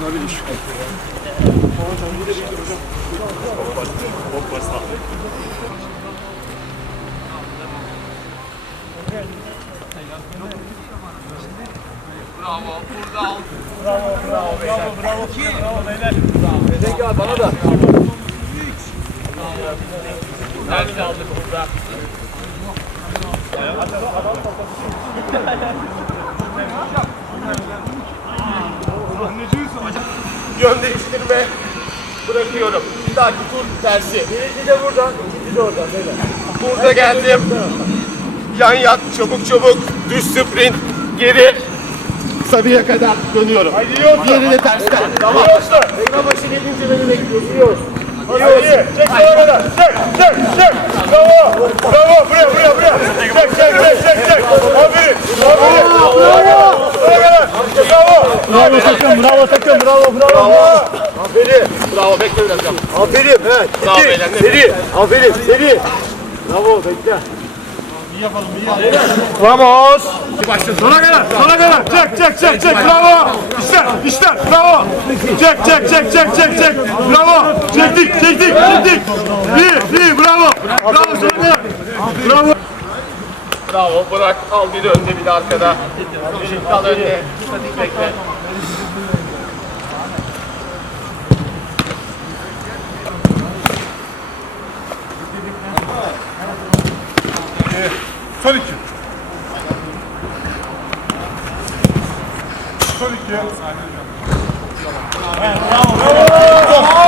Buna bir iş. Bravo, burada al. Bravo, bravo beyler. Bravo, bravo, bravo beyler. Bravo. Beden gel bana da. Ders aldık burada. Adam patladı. Yön değiştirme bırakıyorum. Bir dahaki tur tersi. Birinci de buradan, ikinci de oradan. Beyler. Burada geldim. Yan yat çabuk çabuk. Düz sprint. Geri. Sarıya kadar dönüyorum. Diğeri de tersten. Tamam. Ekran başı gelince beni bekliyorsun. Olsun. İyi iyi. Çek sola kadar. Çek çek çek. Bravo. Bravo. Buraya buraya buraya. Çek çek çek çek çek. Aferin. Aferin. Bravo. Sola kadar. Bravo. Bravo takım, bravo takım, bravo, bravo. Aferin. Bravo bekle biraz. yap. Aferin, evet. Bravo beyler, Seri, aferin, seri. Bravo, bekle. Vamos. Sola kadar. Sola kadar. Çek çek çek çek. Bravo. İşte işte. Bravo. Çek çek çek çek çek çek. Bravo. Çektik çektik çektik. İyi iyi bravo. Bravo sola kadar. Bravo. Bravo. Bırak. Al bir de önde bir de arkada. Kal önde. Bekle. Son iki. Son iki. Bravo. Bravo.